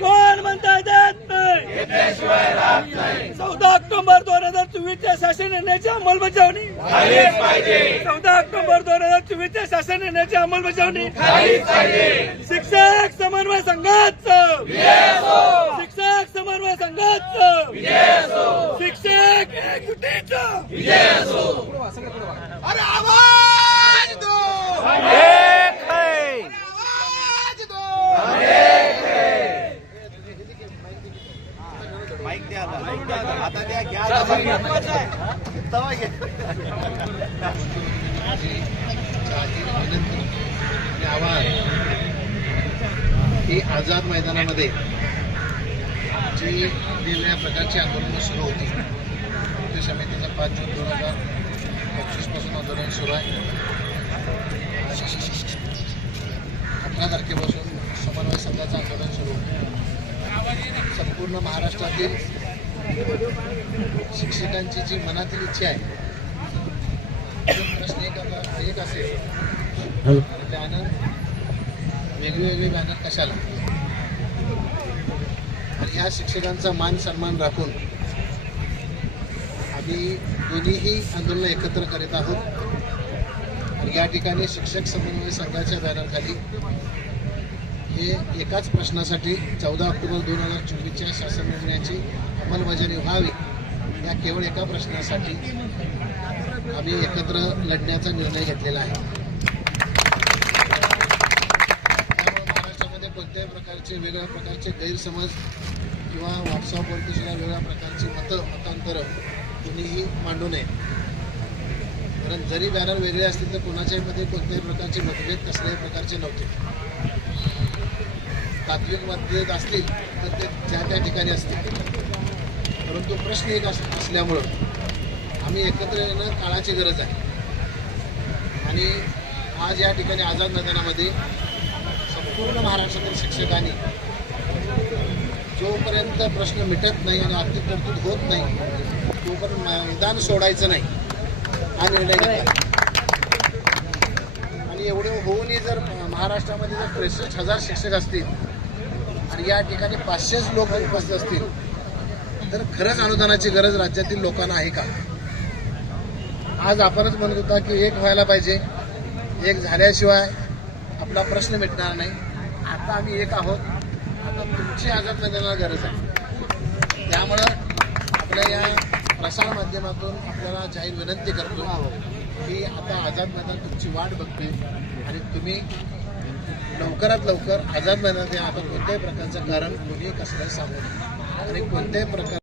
कोण म्हणता देत नाही? चौदा ऑक्टोबर दोन हजार चोवीसच्या शासन निर्णयाची अंमलबजावणी. चौदा ऑक्टोबर दोन हजार चोवीसच्या शासन निर्णयाची अंमलबजावणी. शिक्षक समन्वय संघाचं. शिक्षक समन्वय संघाचं. शिक्षक आणि आव्हान ही आझाद मैदानामध्ये जी वेगवेगळ्या प्रकारची आंदोलनं सुरू होती. कृती समितीचं पाच जून दोन हजार पंचवीसपासून आंदोलन सुरू आहे अठरा तारखेपासून समन्वय संघाचं आंदोलन सुरू होतं संपूर्ण महाराष्ट्रातील शिक्षकांची जी मनातील इच्छा आहे प्रश्न एक एक असेल. बॅनर वेगवेगळे बॅनर कशाला? आणि ह्या शिक्षकांचा मान सन्मान राखून आम्ही दोन्हीही आंदोलन एकत्र करीत आहोत. आणि या ठिकाणी शिक्षक समन्वय संघाच्या बॅनरखाली हे एकाच प्रश्नासाठी चौदा ऑक्टोबर दोन हजार चोवीसच्या शासन निर्णयाची अंमलबजावणी व्हावी या केवळ एका प्रश्नासाठी आम्ही एकत्र लढण्याचा निर्णय घेतलेला आहे. त्यामुळे महाराष्ट्रामध्ये कोणत्याही प्रकारचे वेगळ्या प्रकारचे गैरसमज किंवा व्हॉट्सअपवरती सुद्धा वेगळ्या प्रकारची मतं मतांतरं कुणीही मांडू नये. कारण जरी बॅनर वेगळे असतील तर कोणाच्याही मध्ये कोणत्याही प्रकारचे मतभेद कसल्याही प्रकारचे नव्हते. तात्विक मतभेद असतील तर ते त्या त्या ठिकाणी असतील. परंतु प्रश्न एक अस असल्यामुळं आम्ही एकत्र येणं काळाची गरज आहे. आणि आज या ठिकाणी आझाद मैदानामध्ये संपूर्ण महाराष्ट्रातील शिक्षकांनी जोपर्यंत प्रश्न मिटत नाही आणि आर्थिक तरतूद होत नाही तोपर्यंत मैदान सोडायचं नाही हा निर्णय घेतला. आणि एवढे होऊनही जर महाराष्ट्रामध्ये जर त्रेसष्ट हजार शिक्षक असतील आणि या ठिकाणी पाचशेच लोक उपस्थित असतील. तर खरंच अनुदानाची गरज राज्यातील लोकांना आहे का? आज आपणच म्हणत होता की एक व्हायला पाहिजे. एक झाल्याशिवाय आपला प्रश्न मिटणार नाही. आता आम्ही एक आहोत. आता तुमची आझाद मैदानाला गरज आहे. त्यामुळं आपल्या या प्रसार माध्यमातून आपल्याला जाहीर विनंती करतो की आता आझाद मैदान तुमची वाट बघते आणि तुम्ही लवकरात लवकर आझाद मैदानात आपण कोणत्याही प्रकारचं कारण कोणी कसल्याही सांगू नये. आणि कोणत्याही प्रकार